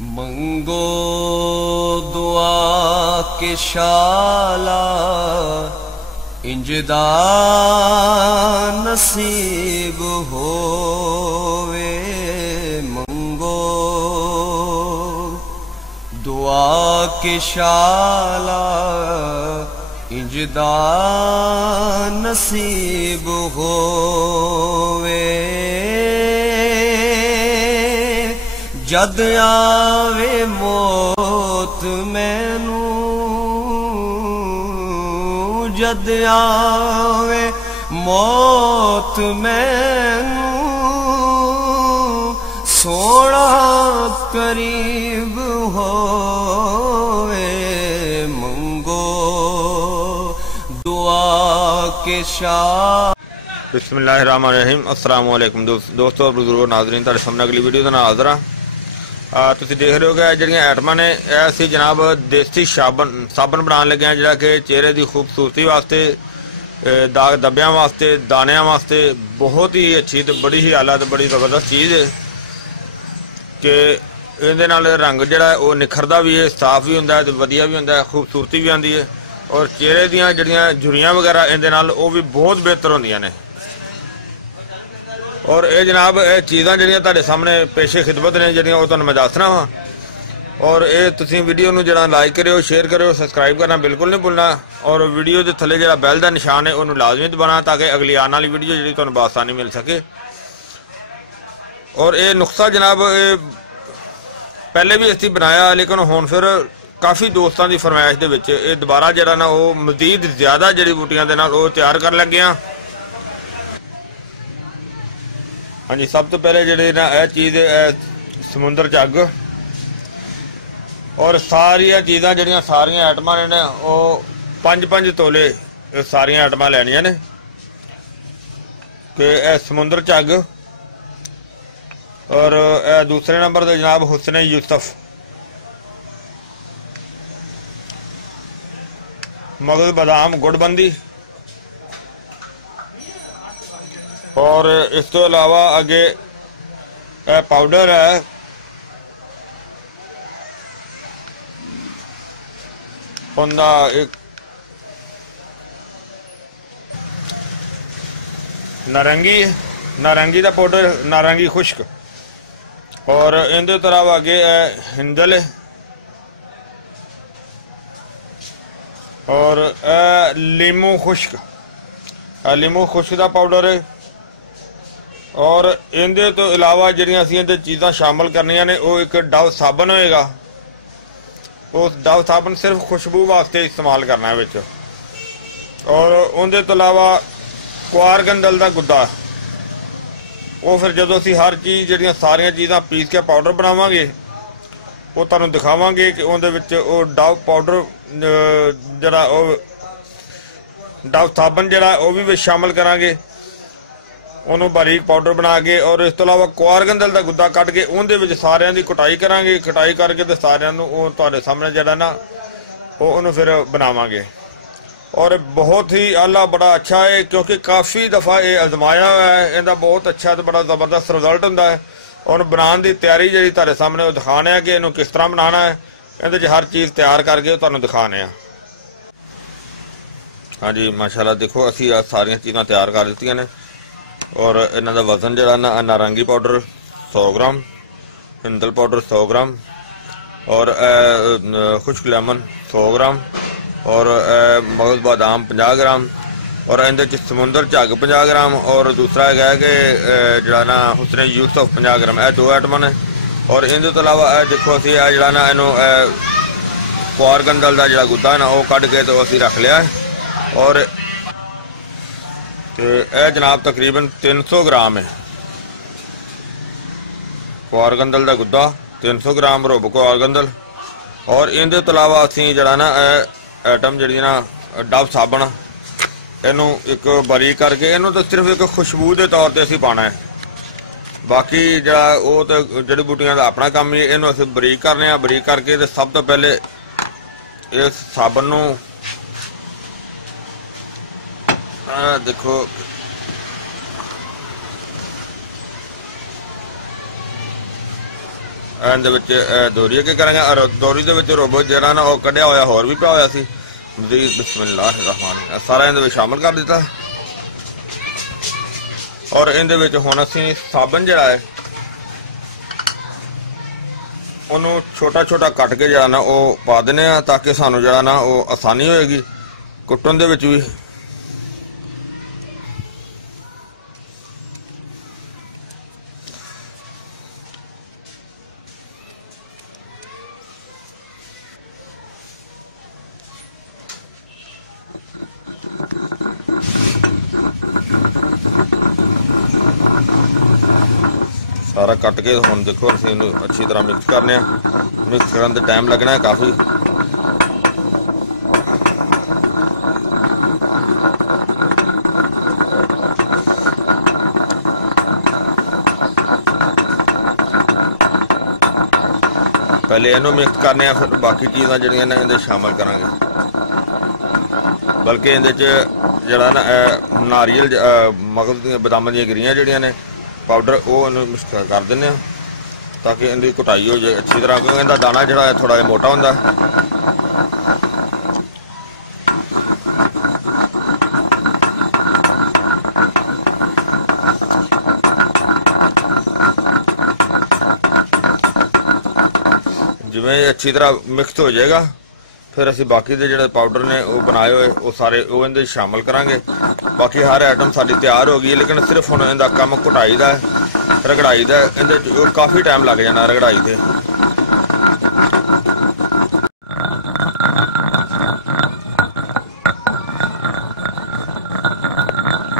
मंगो दुआ के शाला इंजदा नसीब होवे। मंगो दुआ के शाला इंजदा नसीब होवे। जद आवे मौत मैनू, जद आवे मौत मैनू, सोना करीब होवे। मंगो दुआ के शाह। बिस्मिल्लाहिर्रहमानिर्रहीम। अस्सलाम वालेकुम दोस्तों और बुजुर्गो नाज़रीन, तुहाडे सामने अगली वीडियो दे नाल हाज़र हां। तुसीं देख रहे हो कि जिहड़ियां आइटमां ने असीं जनाब देसी साबन बनाउण लगे हां, जिहड़ा कि चेहरे की खूबसूरती वास्ते, दाग धब्बियां वास्ते, दाणियां वास्ते बहुत ही अच्छी तो बड़ी ही आला तो बड़ी ज़बरदस्त चीज़ है कि इहदे नाल रंग जिहड़ा वो निखरदा भी है, साफ भी हुंदा है ते वधिया भी हुंदा है, खूबसूरती भी आंदी है और चेहरे दीयां जिहड़ियां झुर्रियां वगैरह इहदे नाल वो भी बहुत बेहतर होंदियां ने। और ये जनाब ये चीज़ां जिहड़ियां तुहाडे सामने पेशे खिदमत ने जिहड़ियां वो तुहानूं मैं दसना वा। और ये तुसीं वीडियो नूं जिहड़ा लाइक करियो, शेयर करियो, सबसक्राइब करना बिल्कुल नहीं भुलना और वीडियो के थल्ले जिहड़ा बैल का निशान है उन्होंने लाजमी दबाना ताकि अगली आने वाली वीडियो जिहड़ी तुहानूं बआसानी मिल सके। और ये नुस्खा जनाब ये पहले भी असीं बनाया, लेकिन हुण फिर काफ़ी दोस्तों की फरमाइश दे विच ये दोबारा जिहड़ा ना वो मजीद ज़्यादा जड़ी बूटियां दे नाल वो तैयार कर लगे हां। हाँ जी, सब तो पहले जिहड़ी ना यह चीज़ समुंदर च अग और सारिया चीज़ां जिहड़ियां सारियां आइटमां ने ना वो 5-5 तोले सारियां आइटमां लैनियां ने कि समुंदर च अग। और दूसरे नंबर पर जनाब हुस्न यूसुफ, मगज बादाम गुड़बंदी और इस तो अलावा अगे पाउडर है उनका एक नारंगी का पाउडर, नारंगी खुश्क और इनके तो अलावा अगे हिंदल और लीमू खुश्क, लीमू खुश्क का पाउडर है। और इनके तो इलावा जिहड़ियां असीं इहदे चीज़ां शामिल करनियां ने वो एक डव साबन होएगा। उस डव साबन सिर्फ खुशबू वास्ते इस्तेमाल करना है विच। और उनके तो अलावा कुआरगंदल का गुद्दा, वो फिर जो असीं हर चीज़ जिहड़ियां सारियां चीज़ां पीस के पाउडर बनावांगे वो तुहानूं दिखावांगे कि उहदे विच वो डव पाउडर जिहड़ा वो डव साबन जिहड़ा वो भी विच शामिल करांगे, उन्होंने बारीक पाउडर बना के। और इस तो अलावा कुआरगंदल का गुद्दा कट के उनके विच सारियां दी कटाई करांगे, कटाई करके तो सारियां नूं वो तुहाडे सामने जिहड़ा ना वो उन्होंने फिर बनावांगे। और बहुत ही आला बड़ा अच्छा है क्योंकि काफ़ी दफ़ा ये आजमाया है, इनका बहुत अच्छा तो बड़ा ज़बरदस्त रिजल्ट हुंदा है। और बनाने की तैयारी जी तुहाडे सामने वो दिखाने है कि इन्हूं किस तरह बनाना है, इहदे हर चीज़ तैयार करके तुहानूं दिखाने। हाँ जी, माशाल्लाह देखो असीं सारियां चीज़ां तैयार कर दित्तियां ने। और इन्हां दा वजन जिहड़ा ना नारंगी पाउडर 100 ग्राम, हिंदल पाउडर 100 ग्राम और खुश्क लेमन 100 ग्राम और मगज बादाम 50 ग्राम और इहदे च समुंदर झग 50 ग्राम और दूसरा है कि जिहड़ा ना हुस्न यूसुफ 50 ग्राम। यह 2 आइटमां ने। और इहदे तो अलावा देखो असीं जिहड़ा ना इहनूं कुआरगंदल का जिहड़ा गुद्दा है ना वो कढ़ के तो असीं रख लिया है। और यह जनाब तकरीबन 300 ग्राम है कुआरगंदल का गुद्दा, 300 ग्राम रुब कुआरगंदल। और इनके तो अलावा असीं जिहड़ा ना आइटम जिहड़ी ना डव साबन इनू एक बारीक करके इनू तो सिर्फ एक खुशबू के तौर पर असीं पाना है। बाकी जिहड़ा वो तो जड़ी बूटियां का अपना काम ही, इनू असीं बारीक करने, बारीक करके तो सब तो पहले इस साबन नू देखो ਇਹਦੇ ਵਿੱਚ ਦੋਰੀ ਅੱਗੇ ਕਰਾਂਗੇ। ਔਰ ਦੋਰੀ ਦੇ ਵਿੱਚ ਰੋਬੋ ਜਿਹੜਾ ਨਾ ਉਹ ਕੱਢਿਆ ਹੋਇਆ ਹੋਰ ਵੀ ਪਿਆ ਹੋਇਆ ਸੀ। ਮਜ਼ੀਦ ਬਿਸਮਿल्लाह रहमान ਸਾਰਾ ਇਹਦੇ ਵਿੱਚ ਸ਼ਾਮਲ ਕਰ ਦਿੱਤਾ। ਔਰ ਇਹਦੇ ਵਿੱਚ ਹੁਣ ਅਸੀਂ ਸਾਬਣ ਜਿਹੜਾ ਹੈ ਉਹਨੂੰ ਛੋਟਾ ਛੋਟਾ ਕੱਟ ਕੇ ਜਿਹੜਾ ਨਾ ਉਹ ਪਾ ਦਿੰਦੇ ਆ, ਤਾਂ ਕਿ ਸਾਨੂੰ ਜਿਹੜਾ ਨਾ ਉਹ ਆਸਾਨੀ ਹੋਏਗੀ ਕੁੱਟਣ ਦੇ ਵਿੱਚ ਵੀ। सारा कट के हुण देखो असीं इहनूं अच्छी तरह मिक्स करने आ। मिक्स करन दे टाइम लगना है काफ़ी। पहले इहनूं मिक्स करने आ, फिर बाकी चीज़ां जिहड़ियां ने इहदे शामिल करांगे। बल्कि इहदे च जिहड़ा ना नारियल मगज़ दी बदामां दी गिरियां जिहड़ियां ने पाउडर वो मिक्स कर दें, ताकि इनकी कुटाई हो जाए अच्छी तरह, क्योंकि इनका दाना जो है थोड़ा मोटा होंगे। जिवें अच्छी तरह मिक्स हो जाएगा, फिर असीं बाकी दे जिहड़े पाउडर ने वो बनाए हुए वो सारे वो इहदे शामिल करांगे। बाकी हर आइटम साडी तैयार हो गई है, लेकिन सिर्फ हुण इहदा काम घुटाई दा रगड़ाई दा। इहदे काफ़ी टाइम लग जाना रगड़ाई ते।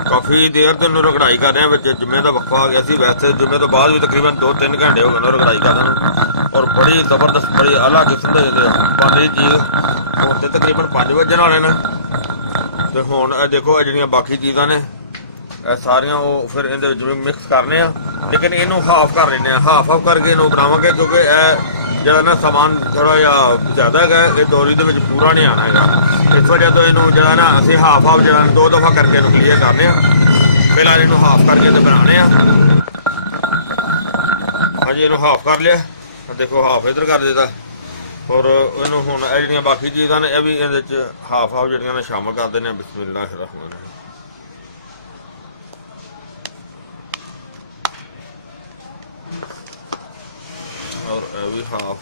काफ़ी देर तो इन्हूं रगड़ाई कर रहे हैं। जुम्मे का वक्फा आ गया सी, वैसे जुम्मे तो बाद भी तकरीबन 2-3 घंटे हो गए रगड़ाई कर, और बड़ी जबरदस्त बड़ी आला किस्म के बन रही चीज़। हुण ते तकरीबन 5 बजन वाले ने, तो हुण देखो जिहड़ियां बाकी चीज़ां ने सारियां वो फिर इहदे विच मिक्स करने आ, लेकिन इनू हाफ कर लेने, हाफ करके इनू बनावांगे, क्योंकि जिहड़ा ना समान थोड़ा जिहा ज़्यादा है, ये डोरी दे विच पूरा नहीं आना है। इस वजह तो इनू जिहड़ा ना असीं हाफ जिहड़ा 2 दफ़ा करके इनू क्लीयर करने आ। फिलहाल इनू हाफ करके ते बनाने आ। हाँ जी, इनू हाफ कर लिया, देखो हाफ इधर कर दिता। और इनू हुण जिहड़ियां बाकी चीज़ां ने भी इहदे च हाफ जिहड़ियां ने शामिल कर देने। बिस्मिल्लाह रहमान रहीम। और भी हाफ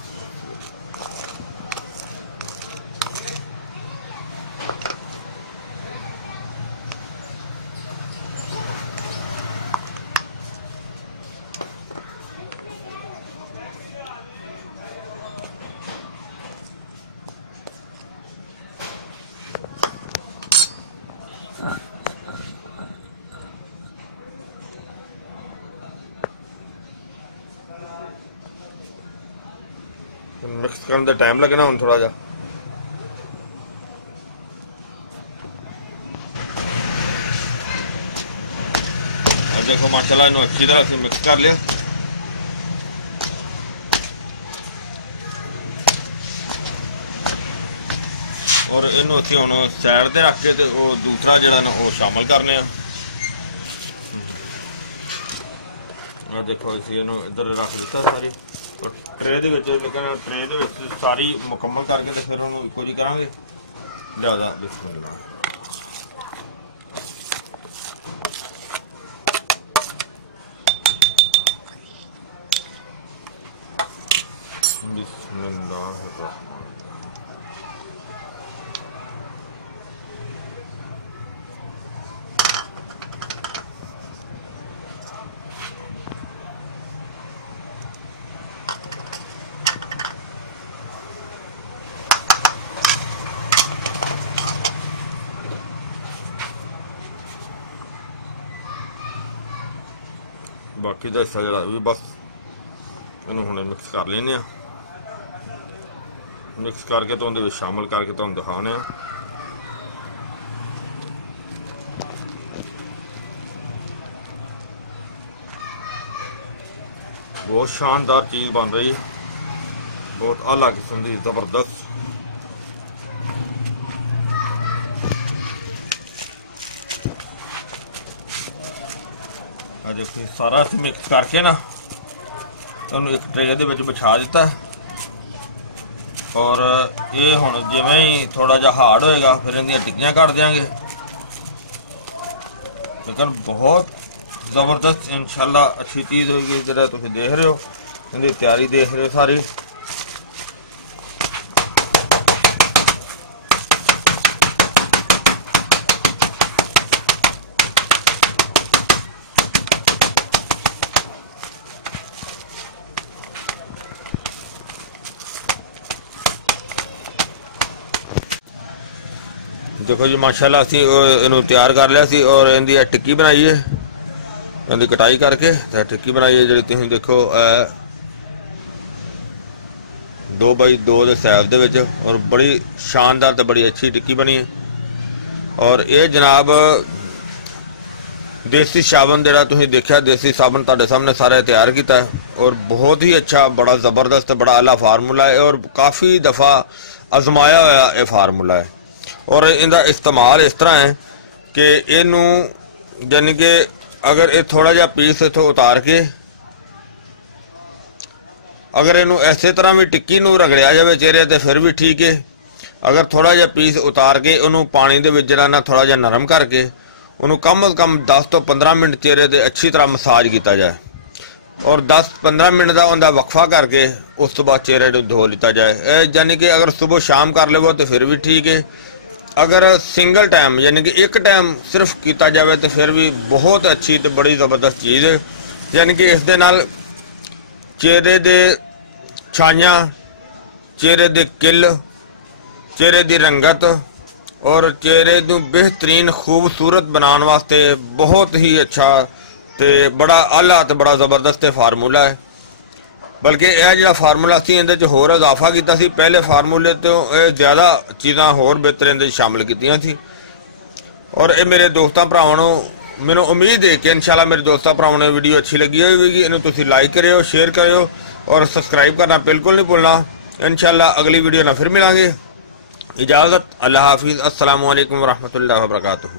मिक्स करने का टाइम लगना हम थोड़ा जा। देखो माशाल्लाह इन्हों अच्छी तरह से मिक्स कर लिया। और इन्हों असीं हुण साइड ते रख के ते वो दूसरा जिहड़ा ना वो शामिल करने। देखो असीं इन्हों इधर रख दिता सारी ट्रे दे विच, लेकिन ट्रे दे विच सारी मुकम्मल करके तो फिर हम इको जी करांगे ज़्यादा। बिस्मिल्लाह बिस्मिल्लाह। बाकी का हिस्सा जरा भी बस इनू हुणे मिक्स कर लेने। मिक्स करके तो उहदे शामिल करके तुहानूं दिखाने। बहुत शानदार चीज़ बन रही है, बहुत आला किस्म की जबरदस्त। देखो सारा मिक्स करके ना ਉਹਨੂੰ ਇੱਕ ਟਰੇ ਦੇ ਵਿੱਚ ਵਿਛਾ ਦਿੱਤਾ ਔਰ ਇਹ ਹੁਣ ਜਿਵੇਂ ਹੀ ਥੋੜਾ ਜਿਹਾ ਹਾਰਡ ਹੋਏਗਾ ਫਿਰ ਇਹਦੀਆਂ ਟਿੱਕੀਆਂ ਕੱਢ ਦਿਆਂਗੇ। ਲੇਕਿਨ ਬਹੁਤ ਜ਼ਬਰਦਸਤ इंशाल्लाह अच्छी चीज़ होगी। जरा तुम देख रहे हो इनकी तैयारी देख रहे हो सारी। देखो जी माशाल्लाह असी इनू तैयार कर लिया सी और इनकी टिक्की बनाई है, इनकी कटाई करके टिक्की बनाई है जी। तुम देखो 2x2 के साइज दे विच और बड़ी शानदार तो बड़ी अच्छी टिक्की बनी है। और ये जनाब देसी साबन जोड़ा तुम देखा, देसी साबन तुहाडे सामने सारा तैयार किया है और बहुत ही अच्छा बड़ा ज़बरदस्त बड़ा आला फार्मूला है और काफ़ी दफ़ा आजमाया हुआ यह फार्मूला है। और इनका इस्तेमाल इस तरह है कि इनू यानी कि अगर ये थोड़ा जहा पीस इथों उतार के अगर इनू इस तरह भी टिक्की नू रगड़िया जाए चेहरे तो फिर भी ठीक है। अगर थोड़ा जहा पीस उतार के उन्होंने पानी दे विच जरा ना थोड़ा जहा नरम करके उन्होंने कम अज कम 10 तो 15 मिनट चेहरे से अच्छी तरह मसाज किया जाए और 10-15 मिनट का उनका वक्फा करके उस तो बाद चेहरे को धो लिया जाए। यानी कि अगर सुबह शाम कर लेवो तो फिर भी ठीक है। अगर सिंगल टाइम यानी कि एक टाइम सिर्फ किया जाए तो फिर भी बहुत अच्छी तो बड़ी ज़बरदस्त चीज़ है। यानी कि इस दे नाल चेहरे दे छाइयां, चेहरे दे किल, चेहरे की रंगत और चेहरे को बेहतरीन खूबसूरत बनाने वास्ते बहुत ही अच्छा तो बड़ा आला तो बड़ा ज़बरदस्त फार्मूला है। बल्कि यह जो फार्मूला असी इहदे च होर इजाफा किया सी, पहले फार्मूले तो ज़्यादा चीज़ां होर बेहतर इहदे शामिल कीतियां सी। और ये मेरे दोस्तों भरावां मैनूं उम्मीद है कि इंशाल्लाह मेरे दोस्तों भरावां नूं वीडियो अच्छी लगी होगी। इन्हूं तुसीं लाइक करियो, शेयर करियो और सबसक्राइब करना बिल्कुल नहीं भूलना। इंशाल्लाह अगली वीडियो ना फिर मिलांगे। इजाज़त, अल्लाह हाफिज़, अस्सलामु अलैकुम वरहमतुल्लाहि वबरकातुहू।